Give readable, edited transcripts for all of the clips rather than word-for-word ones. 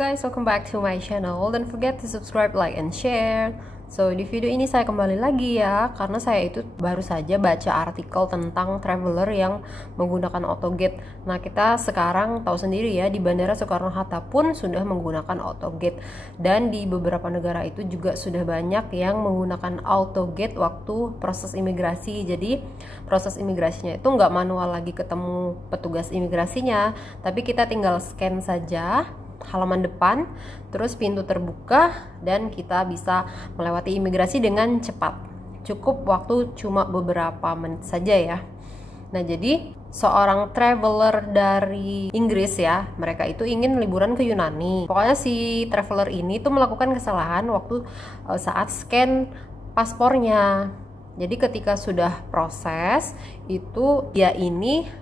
guys, welcome back to my channel. Don't forget to subscribe, like, and share. So di video ini saya kembali lagi ya, karena saya itu baru saja baca artikel tentang traveler yang menggunakan autogate. Nah, kita sekarang tahu sendiri ya, di Bandara Soekarno-Hatta pun sudah menggunakan autogate, dan di beberapa negara itu juga sudah banyak yang menggunakan autogate waktu proses imigrasi. Jadi proses imigrasinya itu nggak manual lagi ketemu petugas imigrasinya, tapi kita tinggal scan saja halaman depan, terus pintu terbuka dan kita bisa melewati imigrasi dengan cepat. Cukup waktu cuma beberapa menit saja ya. Nah, jadi seorang traveler dari Inggris ya, mereka itu ingin liburan ke Yunani. Pokoknya si traveler ini tuh melakukan kesalahan waktu saat scan paspornya. Jadi ketika sudah proses itu dia ini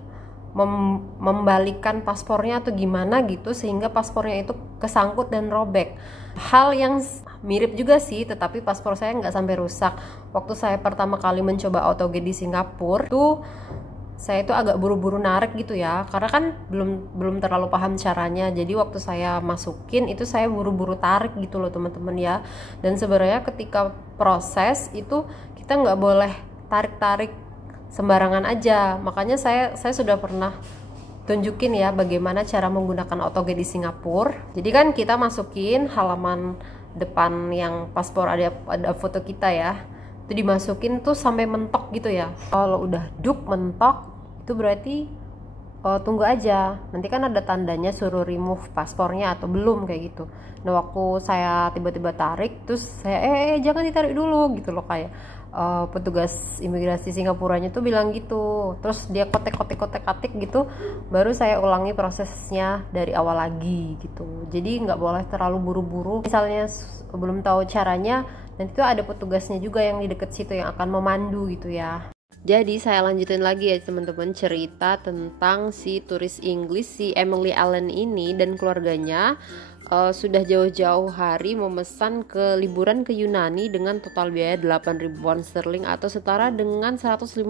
membalikkan paspornya atau gimana gitu, sehingga paspornya itu kesangkut dan robek. Hal yang mirip juga sih, tetapi paspor saya nggak sampai rusak. Waktu saya pertama kali mencoba autogate di Singapura tuh saya itu agak buru-buru narik gitu ya, karena kan belum terlalu paham caranya. Jadi waktu saya masukin itu saya buru-buru tarik gitu loh teman-teman ya. Dan sebenarnya ketika proses itu kita nggak boleh tarik-tarik sembarangan aja. Makanya saya sudah pernah tunjukin ya bagaimana cara menggunakan autogate di Singapura. Jadi kan kita masukin halaman depan yang paspor ada foto kita ya, itu dimasukin tuh sampai mentok gitu ya. Kalau udah duk mentok itu berarti tunggu aja, nanti kan ada tandanya suruh remove paspornya atau belum kayak gitu. Nah, waktu saya tiba-tiba tarik, terus saya jangan ditarik dulu gitu loh, kayak petugas imigrasi Singapuranya tuh bilang gitu. Terus dia kotek-kotek gitu, baru saya ulangi prosesnya dari awal lagi gitu. Jadi nggak boleh terlalu buru-buru. Misalnya belum tahu caranya, nanti tuh ada petugasnya juga yang di deket situ yang akan memandu gitu ya. Jadi saya lanjutin lagi ya teman-teman, cerita tentang si turis Inggris, si Emily Allen ini dan keluarganya sudah jauh-jauh hari memesan ke liburan ke Yunani dengan total biaya 8.000 pound sterling atau setara dengan 153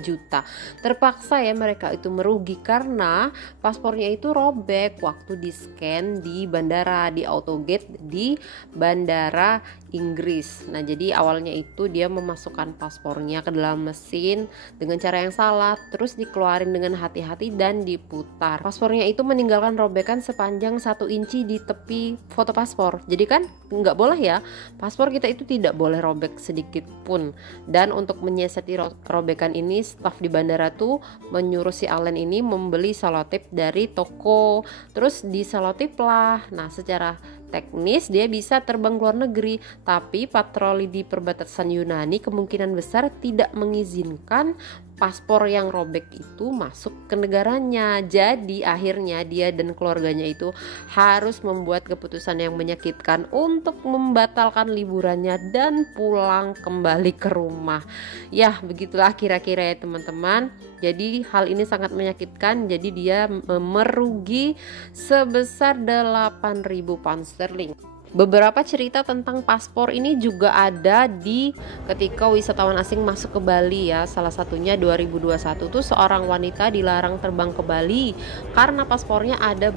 juta. Terpaksa ya mereka itu merugi karena paspornya itu robek waktu di scan di bandara, di autogate di bandara Inggris. Nah, jadi awalnya itu dia memasukkan paspornya ke dalam mesin dengan cara yang salah, terus dikeluarin dengan hati-hati dan diputar. Paspornya itu meninggalkan robekan sepanjang 1 inci di tepi foto paspor. Jadi kan nggak boleh ya, paspor kita itu tidak boleh robek sedikit pun. Dan untuk menyiasati robekan ini, staf di bandara tuh menyuruh si Allen ini membeli selotip dari toko, terus diselotip lah. Nah, secara teknis dia bisa terbang ke luar negeri, tapi patroli di perbatasan Yunani kemungkinan besar tidak mengizinkan paspor yang robek itu masuk ke negaranya. Jadi akhirnya dia dan keluarganya itu harus membuat keputusan yang menyakitkan untuk membatalkan liburannya dan pulang kembali ke rumah. Ya, begitulah kira-kira ya teman-teman. Jadi hal ini sangat menyakitkan. Jadi dia merugi sebesar 8.000 pound sterling. Beberapa cerita tentang paspor ini juga ada di ketika wisatawan asing masuk ke Bali ya. Salah satunya 2021 tuh seorang wanita dilarang terbang ke Bali karena paspornya ada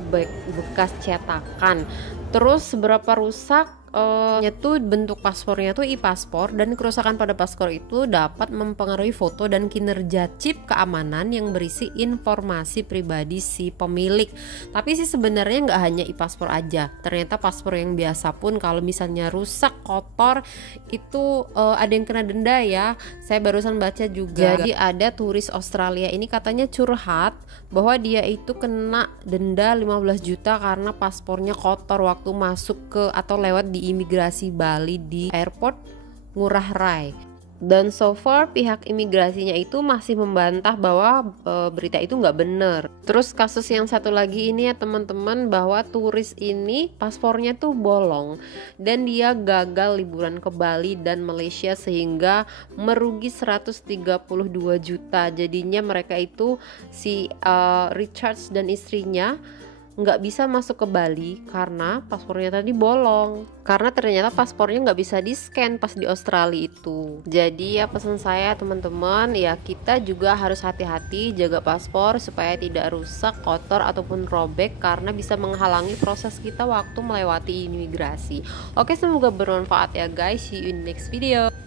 bekas cetakan. Terus seberapa rusak tuh bentuk paspornya tuh e-paspor, dan kerusakan pada paspor itu dapat mempengaruhi foto dan kinerja chip keamanan yang berisi informasi pribadi si pemilik. Tapi sih sebenarnya nggak hanya e-paspor aja, ternyata paspor yang biasa pun kalau misalnya rusak, kotor itu ada yang kena denda ya. Saya barusan baca juga. Jadi ada turis Australia ini katanya curhat bahwa dia itu kena denda 15 juta karena paspornya kotor waktu masuk ke atau lewat di imigrasi Bali di airport Ngurah Rai. Dan so far pihak imigrasinya itu masih membantah bahwa berita itu nggak benar. Terus kasus yang satu lagi ini ya teman-teman, bahwa turis ini paspornya tuh bolong dan dia gagal liburan ke Bali dan Malaysia sehingga merugi 132 juta. Jadinya mereka itu si Richards dan istrinya nggak bisa masuk ke Bali karena paspornya tadi bolong. Karena ternyata paspornya nggak bisa di-scan pas di Australia itu. Jadi ya pesan saya teman-teman, ya kita juga harus hati-hati jaga paspor supaya tidak rusak, kotor ataupun robek karena bisa menghalangi proses kita waktu melewati imigrasi. Oke, semoga bermanfaat ya guys. See you in next video.